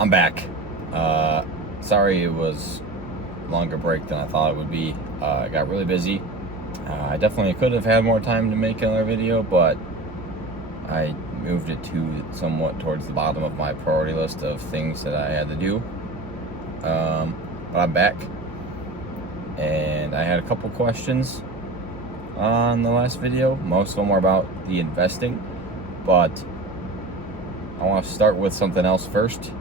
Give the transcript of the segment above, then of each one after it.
I'm back. Sorry it was a longer break than I thought it would be. I got really busy. I definitely could have had more time to make another video, but I moved it to somewhat towards the bottom of my priority list of things that I had to do. But I'm back, and I had a couple questions on the last video. Most of them were about the investing, but I want to start with something else first.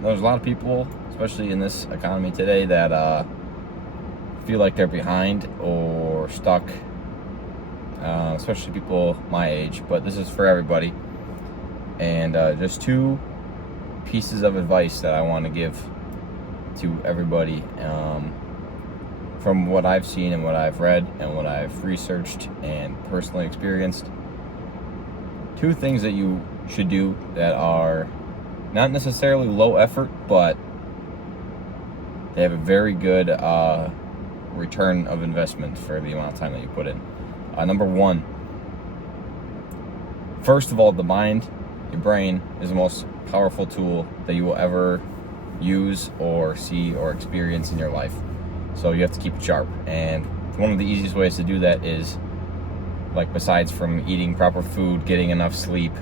There's a lot of people, especially in this economy today, that feel like they're behind or stuck, especially people my age, but this is for everybody. And just two pieces of advice that I want to give to everybody from what I've seen and what I've read and what I've researched and personally experienced. Two things that you should do that are not necessarily low effort, but they have a very good return of investment for the amount of time that you put in. Number one, first of all, the mind, your brain, is the most powerful tool that you will ever use or see or experience in your life. So you have to keep it sharp. And one of the easiest ways to do that is, like, besides from eating proper food, getting enough sleep,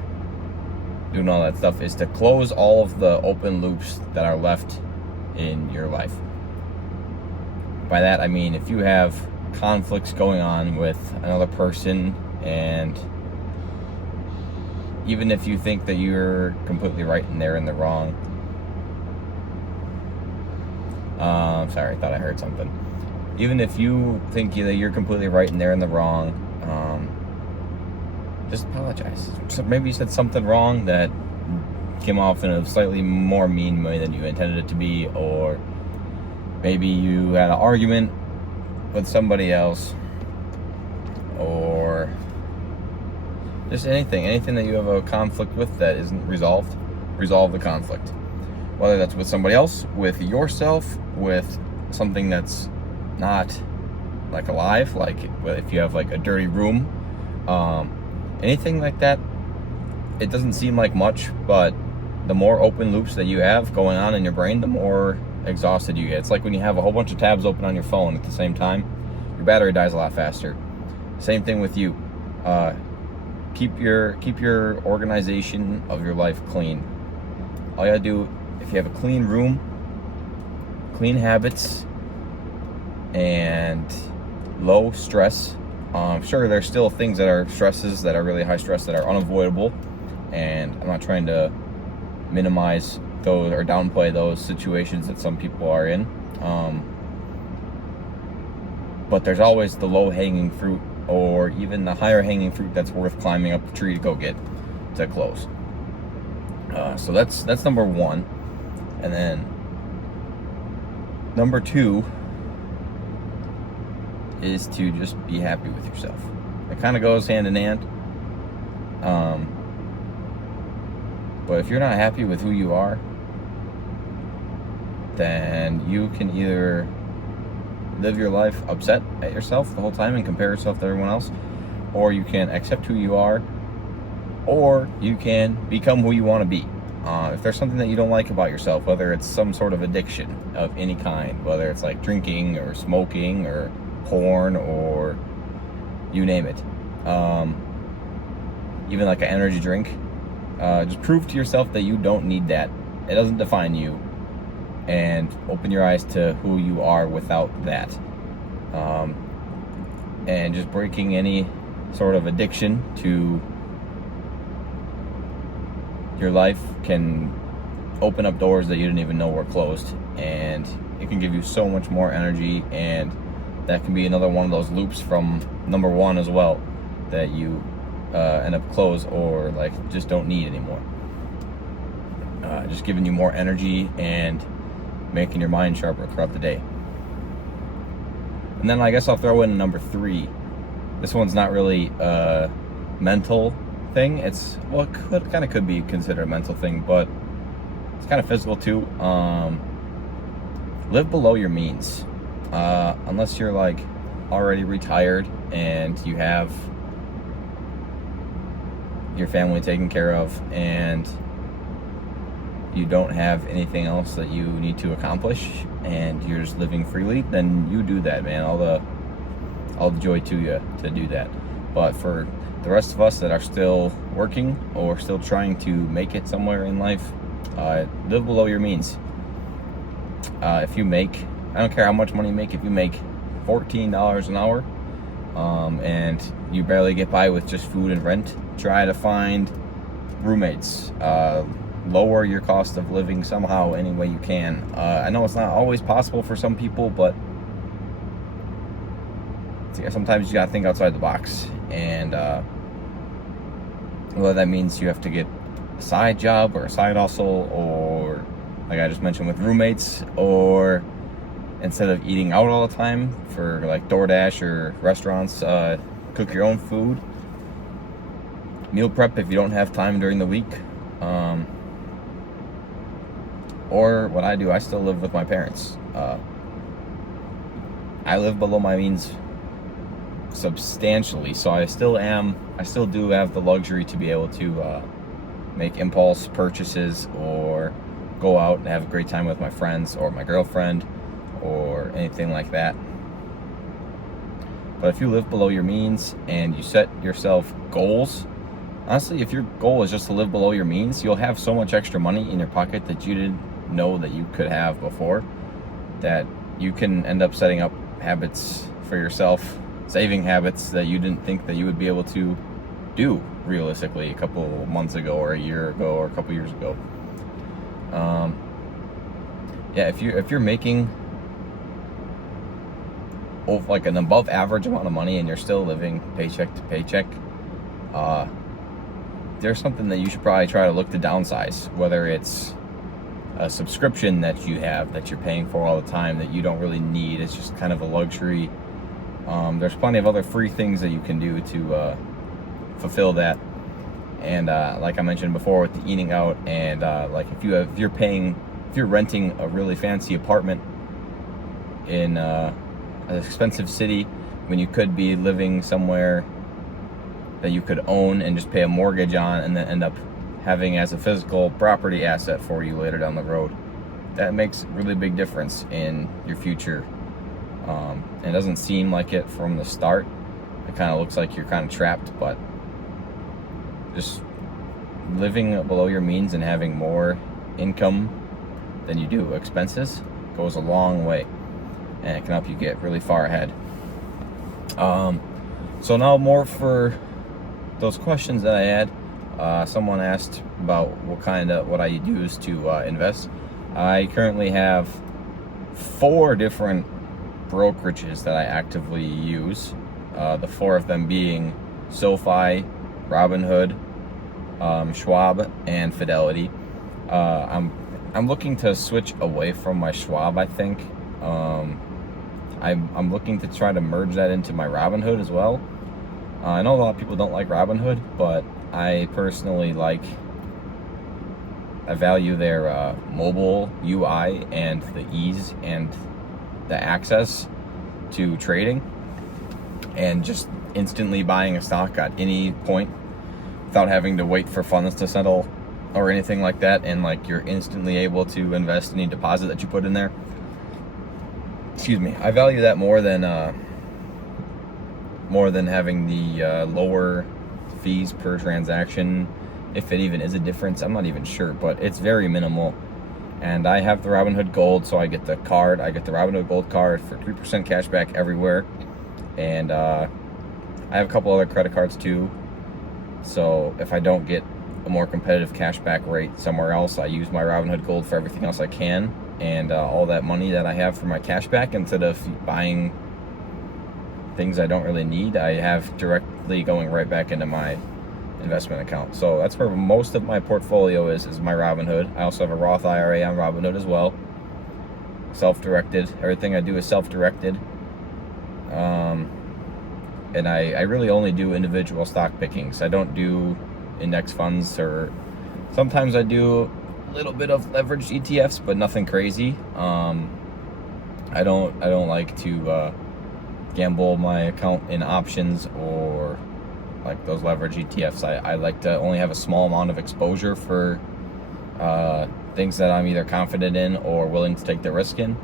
doing all that stuff, is to close all of the open loops that are left in your life. By that I mean, if you have conflicts going on with another person, and even if you think that you're completely right and they're in the wrong, sorry, I thought I heard something. Even if you think that you're completely right and they're in the wrong, just apologize. So maybe you said something wrong that came off in a slightly more mean way than you intended it to be, or maybe you had an argument with somebody else, or just anything that you have a conflict with that isn't resolved. Resolve the conflict, whether that's with somebody else, with yourself, with something that's not like alive, like if you have like a dirty room, anything like that. It doesn't seem like much, but the more open loops that you have going on in your brain, the more exhausted you get. It's like when you have a whole bunch of tabs open on your phone at the same time, your battery dies a lot faster. Same thing with you. Keep your organization of your life clean. All you gotta do, if you have a clean room, clean habits, and low stress. Sure, there's still things that are stresses that are really high stress that are unavoidable, and I'm not trying to minimize those or downplay those situations that some people are in. But there's always the low-hanging fruit, or even the higher-hanging fruit that's worth climbing up the tree to go get to close. So that's number one, and then number two is to just be happy with yourself. It kind of goes hand in hand. But if you're not happy with who you are, then you can either live your life upset at yourself the whole time and compare yourself to everyone else, or you can accept who you are, or you can become who you want to be. If there's something that you don't like about yourself, whether it's some sort of addiction of any kind, whether it's like drinking or smoking or porn or you name it, even like an energy drink, just prove to yourself that you don't need that. It doesn't define you, and open your eyes to who you are without that. And just breaking any sort of addiction to your life can open up doors that you didn't even know were closed, and it can give you so much more energy, and that can be another one of those loops from number one as well that you end up close or like just don't need anymore. Just giving you more energy and making your mind sharper throughout the day. And then I guess I'll throw in number three. This one's not really a mental thing. It's, well, it kind of could be considered a mental thing, but it's kind of physical too. Live below your means. Unless you're like already retired and you have your family taken care of and you don't have anything else that you need to accomplish and you're just living freely, then you do that, man. All the joy to you to do that. But for the rest of us that are still working or still trying to make it somewhere in life, live below your means. If you make, I don't care how much money you make, if you make $14 an hour and you barely get by with just food and rent, try to find roommates. Lower your cost of living somehow, any way you can. I know it's not always possible for some people, but sometimes you gotta think outside the box. And whether that means you have to get a side job or a side hustle, or like I just mentioned with roommates, or instead of eating out all the time for like DoorDash or restaurants, cook your own food. Meal prep if you don't have time during the week. Or what I do, I still live with my parents. I live below my means substantially, so I still do have the luxury to be able to make impulse purchases or go out and have a great time with my friends or my girlfriend or anything like that. But if you live below your means and you set yourself goals, honestly, if your goal is just to live below your means, you'll have so much extra money in your pocket that you didn't know that you could have before, that you can end up setting up habits for yourself, saving habits that you didn't think that you would be able to do realistically a couple months ago or a year ago or a couple years ago. If you're making like an above average amount of money and you're still living paycheck to paycheck, there's something that you should probably try to look to downsize, whether it's a subscription that you have that you're paying for all the time that you don't really need. It's just kind of a luxury. There's plenty of other free things that you can do to fulfill that. And like I mentioned before with the eating out, and like if you're renting a really fancy apartment in an expensive city when you could be living somewhere that you could own and just pay a mortgage on and then end up having as a physical property asset for you later down the road, that makes a really big difference in your future. It doesn't seem like it from the start. It kind of looks like you're kind of trapped, but just living below your means and having more income than you do expenses goes a long way, and it can help you get really far ahead. So now more for those questions that I had. Someone asked about what I use to invest. I currently have 4 different brokerages that I actively use. The 4 of them being SoFi, Robinhood, Schwab, and Fidelity. I'm looking to switch away from my Schwab, I think. I'm looking to try to merge that into my Robinhood as well. I know a lot of people don't like Robinhood, but I personally I value their mobile UI and the ease and the access to trading, and just instantly buying a stock at any point without having to wait for funds to settle or anything like that, and like you're instantly able to invest any deposit that you put in there. Excuse me. I value that more than having the lower fees per transaction, if it even is a difference. I'm not even sure, but it's very minimal. And I have the Robinhood Gold, so I get the card. I get the Robinhood Gold card for 3% cash back everywhere. And I have a couple other credit cards too. So if I don't get a more competitive cash back rate somewhere else, I use my Robinhood Gold for everything else I can. And all that money that I have for my cash back, instead of buying things I don't really need, I have directly going right back into my investment account. So that's where most of my portfolio is my Robinhood. I also have a Roth IRA on Robinhood as well. Self-directed. Everything I do is self-directed. And I really only do individual stock pickings. I don't do index funds, or sometimes I do a little bit of leveraged ETFs, but nothing crazy. I don't like to gamble my account in options or like those leverage ETFs. I like to only have a small amount of exposure for things that I'm either confident in or willing to take the risk in.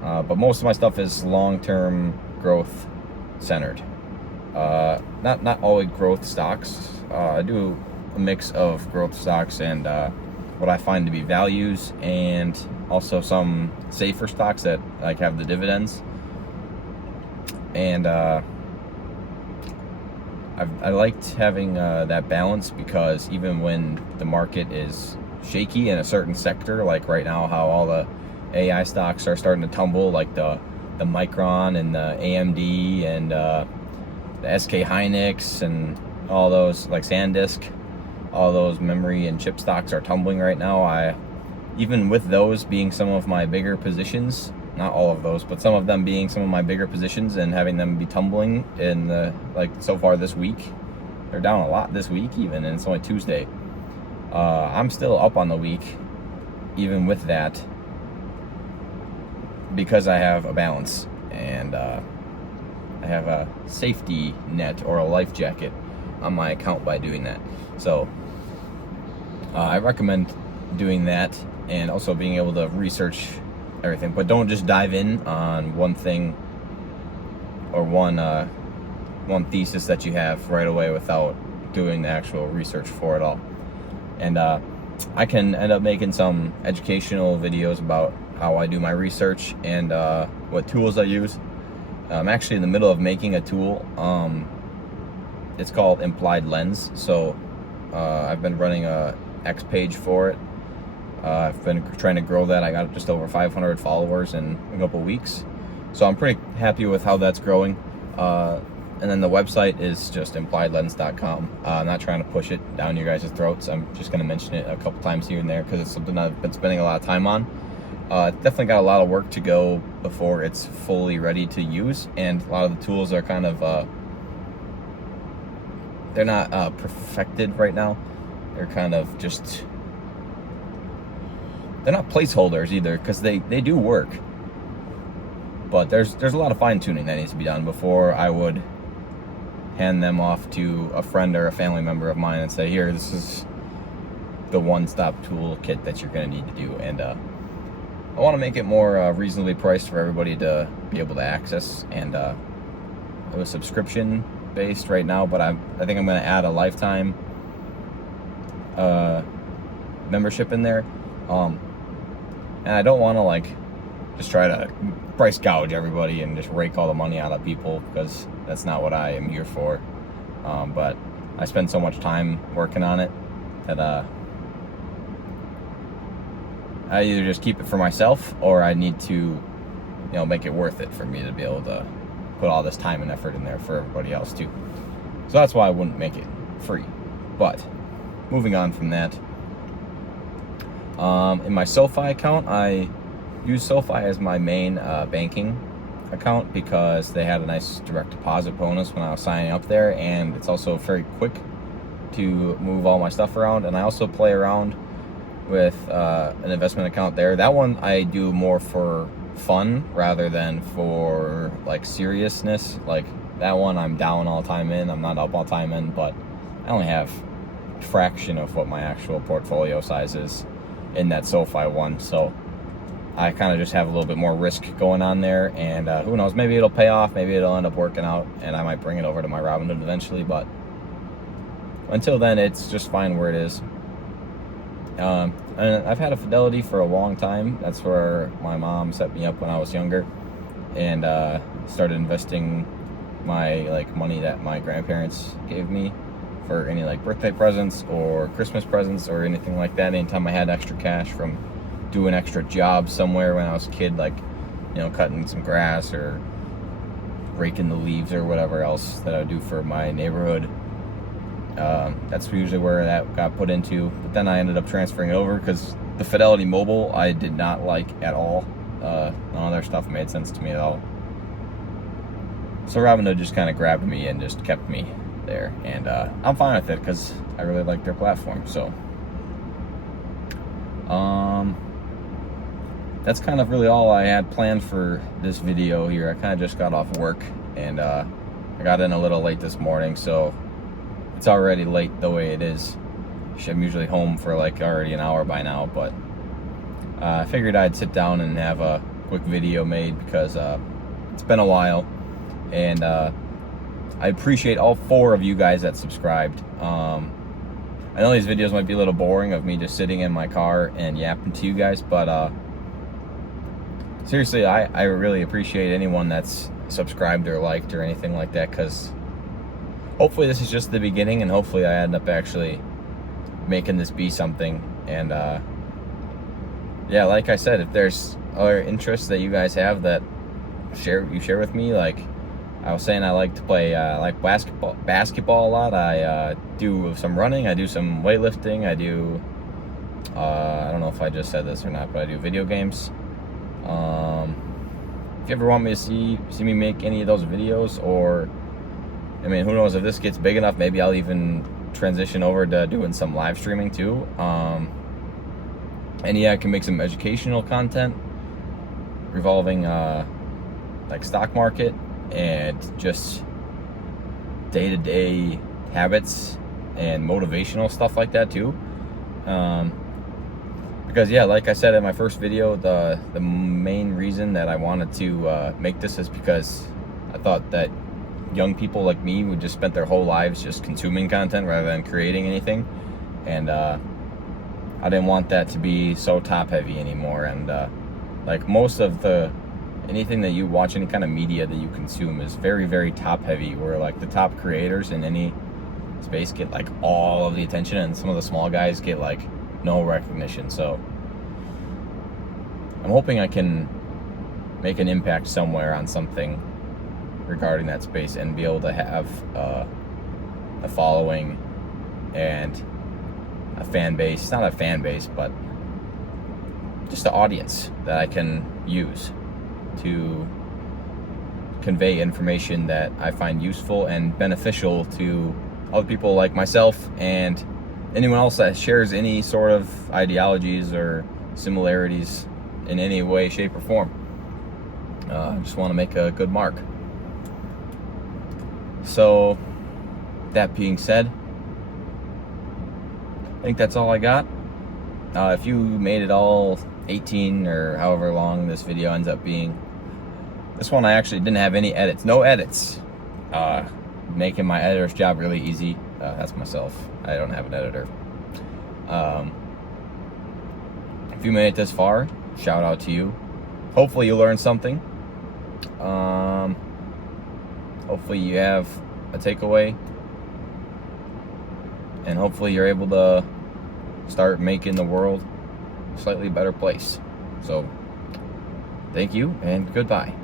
But most of my stuff is long-term growth centered. Not always growth stocks. I do a mix of growth stocks and what I find to be values, and also some safer stocks that like have the dividends. And I liked having that balance, because even when the market is shaky in a certain sector, like right now, how all the AI stocks are starting to tumble, like the Micron and the AMD and the SK Hynix and all those, like SanDisk, all those memory and chip stocks are tumbling right now. Even with those being some of my bigger positions, not all of those, but some of them being some of my bigger positions, and having them be tumbling in the, like so far this week, they're down a lot this week even, and it's only Tuesday. I'm still up on the week, even with that, because I have a balance, and I have a safety net or a life jacket on my account by doing that. So I recommend doing that, and also being able to research everything, but don't just dive in on one thing or one thesis that you have right away without doing the actual research for it all. And I can end up making some educational videos about how I do my research and what tools I use. I'm actually in the middle of making a tool. It's called Implied Lens. So I've been running a X page for it. I've been trying to grow that. I got just over 500 followers in a couple weeks, so I'm pretty happy with how that's growing. And then the website is just impliedlens.com. I'm not trying to push it down your guys' throats. I'm just going to mention it a couple times here and there because it's something I've been spending a lot of time on. It's definitely got a lot of work to go before it's fully ready to use, and a lot of the tools are kind of they're not perfected right now. They're kind of just, they're not placeholders either, because they do work, but there's a lot of fine-tuning that needs to be done before I would hand them off to a friend or a family member of mine and say, here, this is the one-stop toolkit that you're going to need to do. And I want to make it more reasonably priced for everybody to be able to access, and it was subscription based right now, but I think I'm going to add a lifetime membership in there. And I don't want to like just try to price gouge everybody and just rake all the money out of people, because that's not what I am here for. But I spend so much time working on it that I either just keep it for myself, or I need to, make it worth it for me to be able to put all this time and effort in there for everybody else too. So that's why I wouldn't make it free. But moving on from that, in my SoFi account, I use SoFi as my main banking account, because they had a nice direct deposit bonus when I was signing up there, and it's also very quick to move all my stuff around. And I also play around with an investment account there. That one I do more for fun rather than for like seriousness. Like that one I'm down all the time in, I'm not up all the time in, but I only have a fraction of what my actual portfolio size is in that SoFi one, so I kind of just have a little bit more risk going on there, and who knows, maybe it'll pay off, maybe it'll end up working out, and I might bring it over to my Robinhood eventually, but until then, it's just fine where it is. And I've had a Fidelity for a long time. That's where my mom set me up when I was younger, and started investing my money that my grandparents gave me for any birthday presents or Christmas presents or anything like that. Anytime I had extra cash from doing extra jobs somewhere when I was a kid, cutting some grass or raking the leaves or whatever else that I would do for my neighborhood. That's usually where that got put into. But then I ended up transferring it over because the Fidelity Mobile I did not like at all. None of their stuff made sense to me at all. So Robinhood just kind of grabbed me and just kept me there, and I'm fine with it because I really like their platform. So that's kind of really all I had planned for this video here. I kind of just got off work, and I got in a little late this morning, so it's already late the way it is. I'm usually home for already an hour by now, but I figured I'd sit down and have a quick video made because it's been a while, and I appreciate all 4 of you guys that subscribed. I know these videos might be a little boring of me just sitting in my car and yapping to you guys, but seriously, I really appreciate anyone that's subscribed or liked or anything like that, because hopefully this is just the beginning, and hopefully I end up actually making this be something. And yeah, like I said, if there's other interests that you guys have that you share with me, like I was saying, I like to play like basketball a lot. I do some running, I do some weightlifting, I do I don't know if I just said this or not, but I do video games. If you ever want me to see me make any of those videos, or I mean, who knows, if this gets big enough, maybe I'll even transition over to doing some live streaming too. And yeah, I can make some educational content revolving like stock market and just day-to-day habits and motivational stuff like that too. Because yeah, like I said in my first video, the main reason that I wanted to make this is because I thought that young people like me would just spend their whole lives just consuming content rather than creating anything, and I didn't want that to be so top heavy anymore. And like most of anything that you watch, any kind of media that you consume is very, very top heavy, where like the top creators in any space get like all of the attention, and some of the small guys get like no recognition. So I'm hoping I can make an impact somewhere on something regarding that space, and be able to have a following and a fan base, not a fan base, but just an audience that I can use to convey information that I find useful and beneficial to other people like myself, and anyone else that shares any sort of ideologies or similarities in any way, shape, or form. I just want to make a good mark. So, that being said, I think that's all I got. If you made it all 18 or however long this video ends up being, this one I actually didn't have any edits. No edits. Making my editor's job really easy. That's myself. I don't have an editor. If you made it this far, shout out to you. Hopefully you learned something. Hopefully you have a takeaway, and hopefully you're able to start making the world a slightly better place. So, thank you and goodbye.